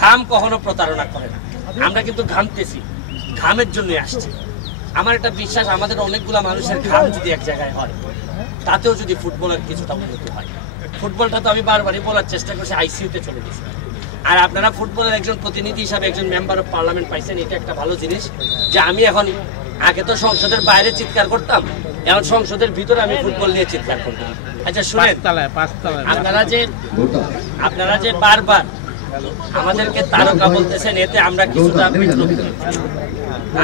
ঘাম কখনো প্রতারণা করে না। আমরা কিন্তু ঘামতেছি, ঘামের জন্য আসছি। আমার একটা বিশ্বাস, আমাদের অনেকগুলা মানুষের ঘাম যদি এক জায়গায় হয়, তাতেও যদি ফুটবলের কিছুটা উন্নতি হয়। ফুটবলটা তো আমি বারবারই বলার চেষ্টা করছি, আইসিইউতে চলে গেছি। আর আপনারা ফুটবলের একজন প্রতিনিধি হিসাবে একজন মেম্বার অফ পার্লামেন্ট পাইছেন, এটা একটা ভালো জিনিস। যে আমি এখন, আগে তো সংসদের বাইরে চিৎকার করতাম, এখন সংসদের ভিতরে আমি ফুটবল নিয়ে চিৎকার করতাম। আচ্ছা শুনেন, আপনারা যে বারবার আমাদেরকে তারকা বলতেছেন, এতে আমরা কিছুটা বিদ্রোহী।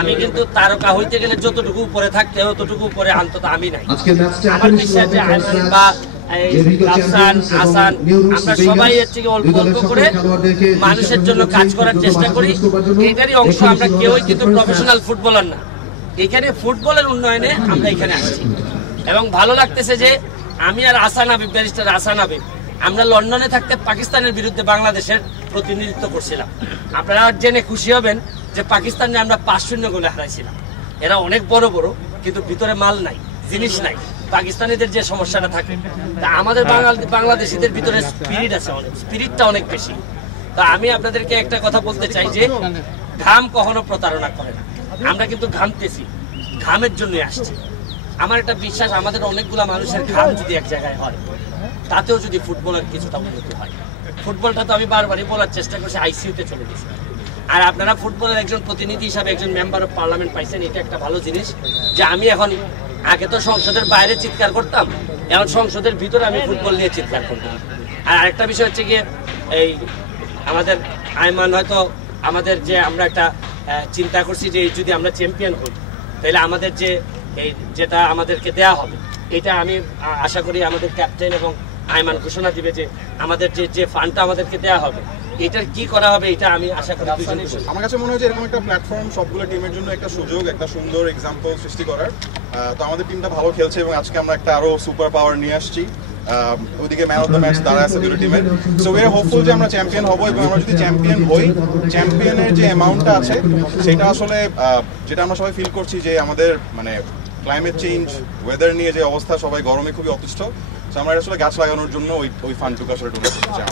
আমি কিন্তু তারকা হইতে গেলে যতটুকু উপরে থাকতে হয় ততটুকু উপরে অন্তত আমি নাই। আমার বিশ্বাস যে আয়মান বা হাসান, আমরা সবাই এর থেকে অল্প অল্প করে মানুষের জন্য কাজ করার চেষ্টা করি। এটারই অংশ। আমরা কেউই কিন্তু প্রফেশনাল ফুটবলার না। এখানে ফুটবলের উন্নয়নে আমরা এখানে আসছি এবং ভালো লাগতেছে যে আমি আর আসান আবিব, ব্যারিস্টার আসান আবিব, আমরা লন্ডনে থাকতে পাকিস্তানের বিরুদ্ধে বাংলাদেশের প্রতিনিধিত্ব করছিলাম। আপনারা জেনে খুশি হবেন যে পাকিস্তানে আমরা 5-0 গোলে হারাইছিলাম। এরা অনেক বড় বড়, কিন্তু ভিতরে মাল নাই, জিনিস নাই। পাকিস্তানিদের যে সমস্যাটা থাকে, তা আমাদের বাংলাদেশিদের ভিতরে স্পিরিট আছে, অনেক স্পিরিটটা অনেক বেশি। তা আমি আপনাদেরকে একটা কথা বলতে চাই যে ঘাম কখনো প্রতারণা করে না। আমরা কিন্তু ঘামতেছি, ঘামের জন্য আসছি। আমার একটা বিশ্বাস, আমাদের অনেকগুলা মানুষের ঘাম যদি এক জায়গায় হয়, তাতেও যদি ফুটবলের কিছুটা উন্নতি হয়। ফুটবলটা তো আমি বারবারই বলার চেষ্টা করছি, আইসিইউতে চলে গেছি। আর আপনারা ফুটবলের একজন প্রতিনিধি হিসাবে একজন মেম্বার অফ পার্লামেন্ট পাইছেন, এটা একটা ভালো জিনিস। যে আমি এখন, আগে তো সংসদের বাইরে চিৎকার করতাম, এখন সংসদের ভিতরে আমি ফুটবল নিয়ে চিৎকার করতাম। আর আরেকটা বিষয় হচ্ছে গিয়ে, এই আমাদের আয়মান হয়তো আমাদের যে আমরা একটা চিন্তা করছি যে যদি আমরা চ্যাম্পিয়ন হই, তাহলে আমাদের যে এই যেটা আমাদেরকে দেয়া হবে, এটা আমি আশা করি আমাদের ক্যাপ্টেন এবং আয়মান ঘোষণা দিবে যে আমাদের যে ফান্ডটা আমাদেরকে দেয়া হবে, এটার কি করা হবে, এটা আমি আশা করি। আমার কাছে মনে হয় যে এরকম একটা প্ল্যাটফর্ম সবগুলো টিমের জন্য একটা সুযোগ, একটা সুন্দর এক্সাম্পল সৃষ্টি করার। তো আমাদের টিমটা ভালো খেলছে এবং আজকে আমরা একটা আরো সুপার পাওয়ার নিয়ে আসছি। ওইদিকে ম্যান অফ দ্য ম্যাচ তারা আছে দুটো টিমের। সো উই আর হোপফুল যে আমরা চ্যাম্পিয়ন হবো, এবং আমরা যদি চ্যাম্পিয়ন হই, চ্যাম্পিয়নের যে অ্যামাউন্টটা আছে সেটা আসলে যেটা আমরা সবাই ফিল করছি যে আমাদের মানে ক্লাইমেট চেঞ্জ, ওয়েদার নিয়ে যে অবস্থা, সবাই গরমে খুবই অতিষ্ঠ। আমরা আসলে গাছ লাগানোর জন্য ওই ফান্ডটুকু আসলে ডোনেট করতে চাই।